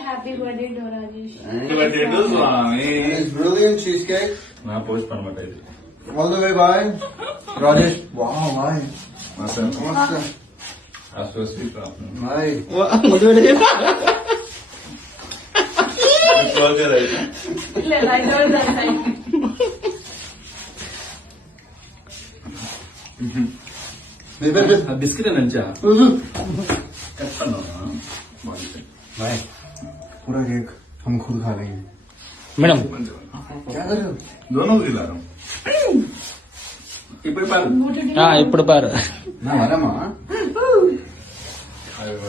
Happy birthday డోరాజేష్ brilliant cheese cake నా post అనమాట ఇది all the way boy Rajesh wow boy మస్త్ మస్త్ బిస్కెట్ నంచా भाई पूरा केक हम खुद खा लेंगे मैडम क्या कर रहे हो दोनों खिला रहा हूँ ఇప్పుడు పారు ఇప్పుడు పారు నా వరమా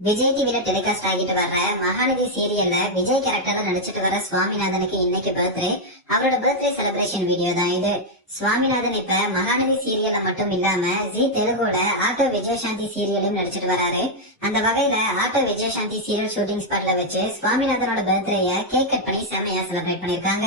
விஜய் டிவில டெலிகாஸ்ட் ஆகிட்டு வர்ற மகாநதி சீரியல்ல விஜய் கேரக்டர்ல நடிச்சிட்டு வர சுவாமிநாதனுக்கு இன்னைக்கு பர்த்டே அவரோட பர்த்டே செலிப்ரேஷன் வீடியோ தான் இது. சுவாமிநாதன் இப்ப மகாநதி சீரியல்ல மட்டும் இல்லாம ஜி தெலுங்குல ஆட்டோ விஜயசாந்தி சீரியலும் நடிச்சிட்டு வராரு. அந்த வகையில ஆட்டோ விஜயசாந்தி சீரியல் ஷூட்டிங் ஸ்பாட்ல வச்சு சுவாமிநாதனோட பர்த்டேய கேக் கட் பண்ணி செமையா செலிப்ரேட் பண்ணிருக்காங்க